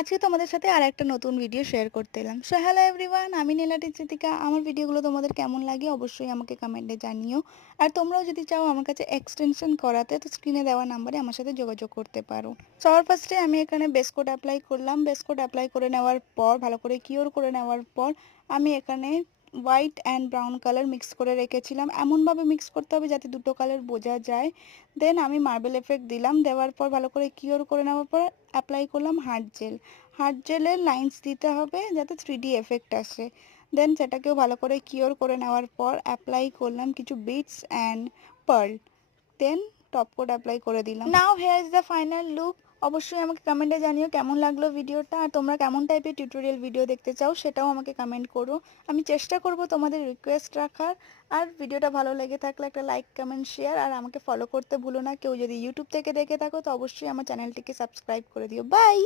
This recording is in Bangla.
আজকে তোমাদের সাথে আর একটা নতুন ভিডিও শেয়ার করতে এলাম। সো হ্যালো এভরিওয়ান, আমি নীলাটি চিতিকা। আমার ভিডিওগুলো তোমাদের কেমন লাগে অবশ্যই আমাকে কমেন্টে জানিও। আর তোমরাও যদি চাও আমার কাছে এক্সটেনশন করাতে, তো স্ক্রিনে দেওয়া নাম্বারে আমার সাথে যোগাযোগ করতে পারো। সবার ফার্স্টে আমি এখানে বেস কোট অ্যাপ্লাই করলাম। বেস কোট অ্যাপ্লাই করে নেওয়ার পর, ভালো করে কিওর করে নেওয়ার পর, আমি এখানে white and brown colour mix করে রেখেছিলাম। এমনভাবে মিক্স করতে হবে যাতে দুটো কালার বোঝা যায়। দেন আমি মার্বেল এফেক্ট দিলাম। দেওয়ার পর ভালো করে কিওর করে নেওয়ার পর অ্যাপ্লাই করলাম হার্ড জেল। হার্ড জেলের লাইন্স দিতে হবে যাতে 3D এফেক্ট আসে। দেন সেটাকেও ভালো করে কিওর করে নেওয়ার পর অ্যাপ্লাই করলাম কিছু beads and pearl. Then top coat apply করে দিলাম। Now here is the final look. অবশ্যই আমাকে কমেন্টে জানিও কেমন লাগলো ভিডিওটা, আর তোমরা কেমন টাইপের টিউটোরিয়াল ভিডিও দেখতে চাও সেটাও আমাকে কমেন্ট করো। আমি চেষ্টা করব তোমাদের রিকোয়েস্ট রাখার। আর ভিডিওটা ভালো লেগে থাকলে একটা লাইক কমেন্ট শেয়ার আর আমাকে ফলো করতে ভুলো না। কেউ যদি ইউটিউব থেকে দেখে থাকো তো অবশ্যই আমার চ্যানেলটিকে সাবস্ক্রাইব করে দিও। বাই।